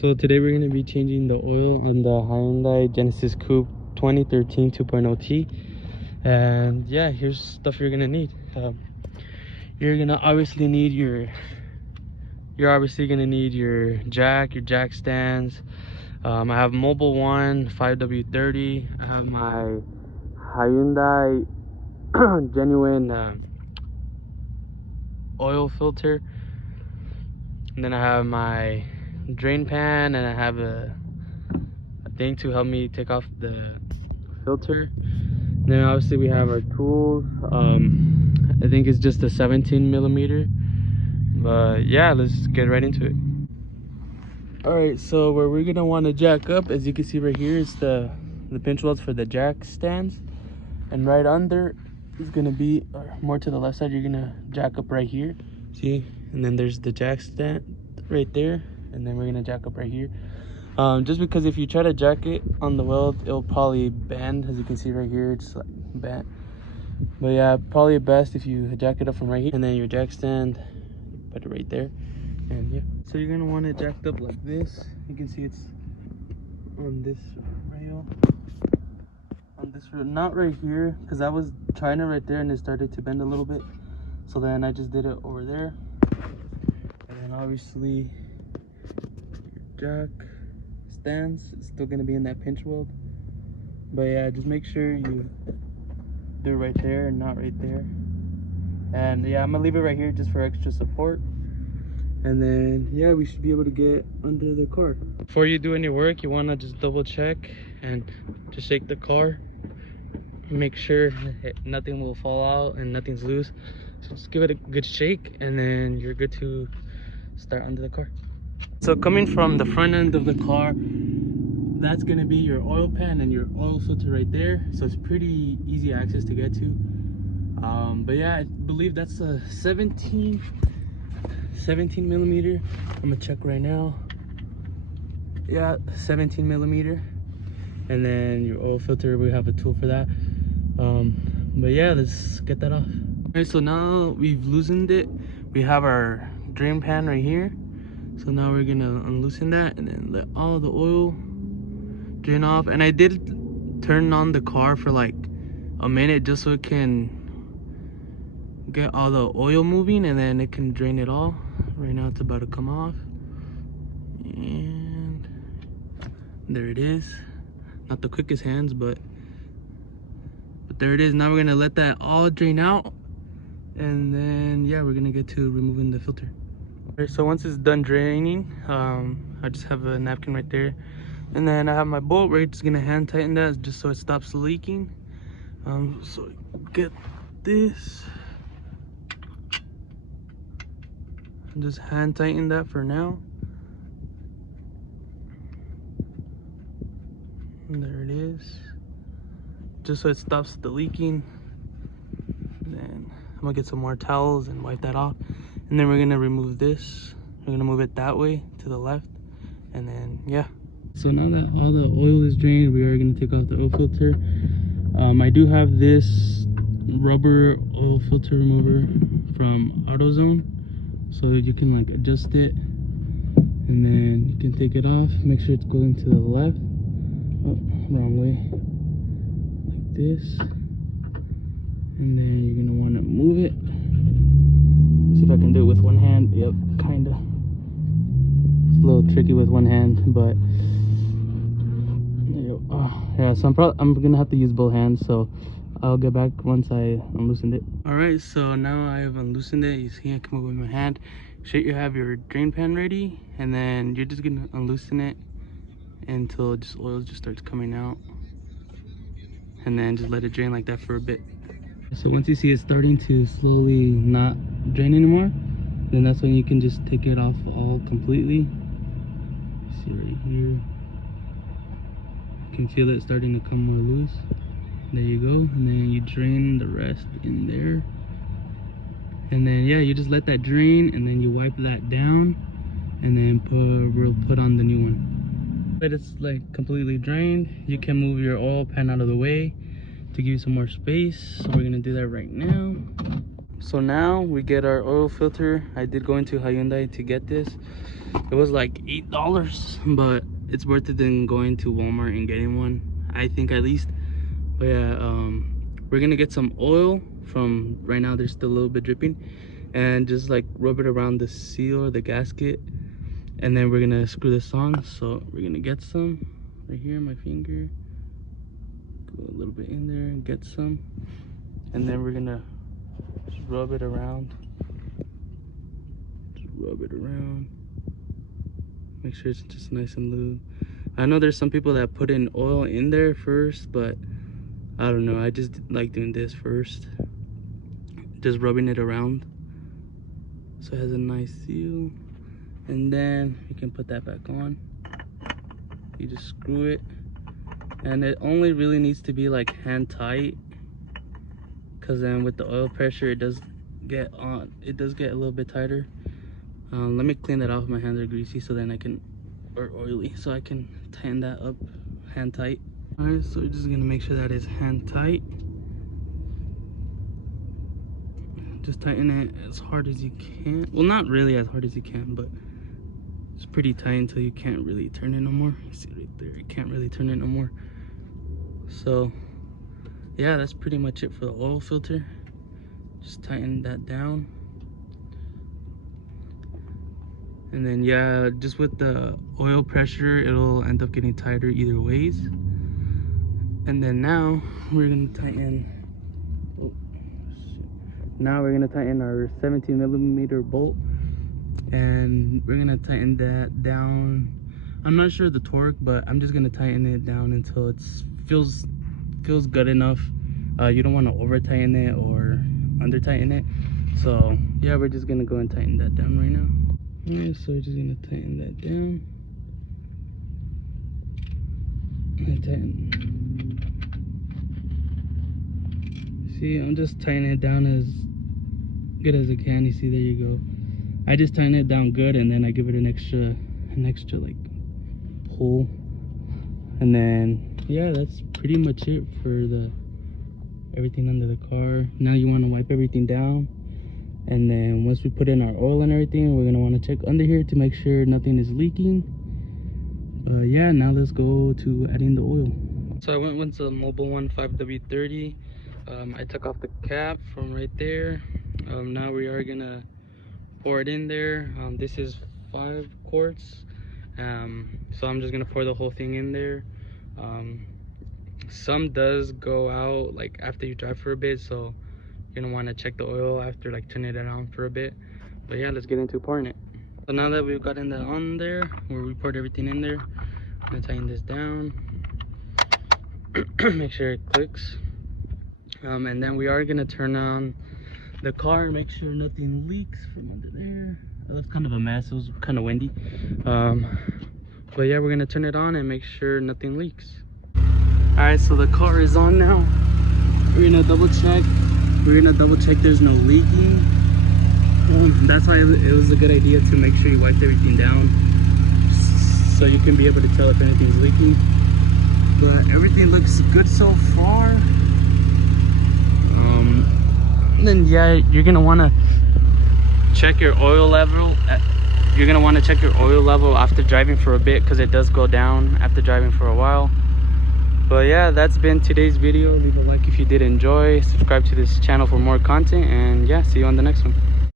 So today we're going to be changing the oil on the Hyundai Genesis Coupe 2013 2.0T. And yeah, here's stuff you're going to need. You're going to obviously need your jack, your jack stands. I have Mobile One 5W30. I have my Hyundai genuine oil filter. And then I have my drain pan, and I have a thing to help me take off the filter. And then obviously we have our tools. I think it's just a 17 millimeter, but yeah, let's get right into it. All right, so where we're gonna want to jack up, as you can see right here, is the pinch welds for the jack stands, and right under is gonna be, or more to the left side, you're gonna jack up right here, see, and then there's the jack stand right there, and then we're gonna jack up right here. Just because if you try to jack it on the weld, it'll probably bend. As you can see right here, it's like bent. But yeah, probably best if you jack it up from right here, and then your jack stand, put it right there. And yeah, so you're gonna want it jacked up like this. You can see it's on this rail, not right here, because I was trying it right there and it started to bend a little bit, so then I just did it over there. And then obviously your jack stands, it's still gonna be in that pinch weld. But yeah, just make sure you do it right there and not right there. And yeah, I'm gonna leave it right here just for extra support. And then yeah, we should be able to get under the car. Before you do any work, you want to just double check and just shake the car, make sure nothing will fall out and nothing's loose. So just give it a good shake, and then you're good to start under the car. So coming from the front end of the car, that's gonna be your oil pan and your oil filter right there. So it's pretty easy access to get to. But yeah, I believe that's a 17 millimeter. I'm gonna check right now. Yeah, 17 millimeter. And then your oil filter, we have a tool for that. But yeah, let's get that off. All right, so now we've loosened it. We have our drain pan right here. So now we're gonna unloosen that and then let all the oil drain off. And I did turn on the car for like a minute just so it can get all the oil moving, and then it can drain it all. Right now it's about to come off, and there it is. Not the quickest hands, but there it is. Now we're gonna let that all drain out, and then yeah, we're gonna get to removing the filter. All right, so once it's done draining, I just have a napkin right there, and then I have my bolt. We're just gonna hand tighten that just so it stops leaking. So get this, just hand tighten that for now. And there it is, just so it stops the leaking. And then I'm gonna get some more towels and wipe that off, and then we're gonna remove this. We're gonna move it that way to the left, and then yeah. So now that all the oil is drained, we are gonna take off the oil filter. I do have this rubber oil filter remover from AutoZone, so you can like adjust it, and then you can take it off. Make sure it's going to the left. Oh, wrong way. Like this. And then you're gonna want to move it. See if I can do it with one hand. Yep, kinda. It's a little tricky with one hand, but there you go. Oh, yeah, so I'm gonna have to use both hands, so I'll get back once I unloosened it. All right, so now I have unloosened it. You see I can move with my hand. Should you have your drain pan ready, and then you're just gonna unloosen it until just oil just starts coming out, and then just let it drain like that for a bit. So once you see it starting to slowly not drain anymore, then that's when you can just take it off all completely. See right here, you can feel it starting to come more loose. There you go, and then you drain the rest in there, and then yeah, you just let that drain, and then you wipe that down, and then we'll put on the new one. But it's like completely drained, you can move your oil pan out of the way to give you some more space. So we're gonna do that right now. So now we get our oil filter. I did go into Hyundai to get this. It was like $8, but it's worth it than going to Walmart and getting one, I think, at least. But yeah, we're gonna get some oil from, right now there's still a little bit dripping, and just like rub it around the seal or the gasket, and then we're gonna screw this on. So we're gonna get some right here, my finger, go a little bit in there and get some, and then we're gonna just rub it around, make sure it's just nice and lube. I know there's some people that put in oil in there first, but I don't know, I just like doing this first, just rubbing it around so it has a nice seal. And then you can put that back on. You just screw it, and it only really needs to be like hand tight, because then with the oil pressure it does get a little bit tighter. Let me clean that off. My hands are greasy, so then I can, or oily, so I can tighten that up hand tight. All right, so we're just gonna make sure that is hand tight. Just tighten it as hard as you can. Well, not really as hard as you can, but it's pretty tight until you can't really turn it no more. You see right there, you can't really turn it no more. So yeah, that's pretty much it for the oil filter. Just tighten that down. And then yeah, just with the oil pressure, it'll end up getting tighter either ways. And then now we're gonna tighten, our 17mm bolt, and we're gonna tighten that down. I'm not sure of the torque, but I'm just gonna tighten it down until it feels good enough. You don't want to over tighten it or under tighten it. So yeah, we're just gonna go and tighten that down right now. Alright, so we're just gonna tighten that down and tighten. See, I'm just tightening it down as good as I can. You see, there you go. I just tighten it down good, and then I give it an extra like pull. And then yeah, that's pretty much it for everything under the car. Now you want to wipe everything down, and then once we put in our oil and everything, we're gonna want to check under here to make sure nothing is leaking. Yeah, now let's go to adding the oil. So I went with the Mobil 1 5W30. I took off the cap from right there. Now we are gonna pour it in there. This is 5 quarts, so I'm just gonna pour the whole thing in there. Some does go out like after you drive for a bit, so you're gonna want to check the oil after like turning it on for a bit. But yeah, let's get into pouring it. So now that we've gotten that on there, where we poured everything in there, I'm gonna tighten this down. Make sure it clicks. And then we are gonna turn on the car and make sure nothing leaks from under there. That looks kind of a mess. It was kind of windy. But yeah, we're gonna turn it on and make sure nothing leaks. All right, so the car is on now. We're gonna double check. There's no leaking. That's why it was a good idea to make sure you wiped everything down, so you can be able to tell if anything's leaking. But everything looks good so far. Then yeah, you're gonna want to check your oil level. You're gonna want to check your oil level after driving for a bit, because it does go down after driving for a while. But yeah, that's been today's video. Leave a like if you did enjoy. Subscribe to this channel for more content, and yeah, see you on the next one.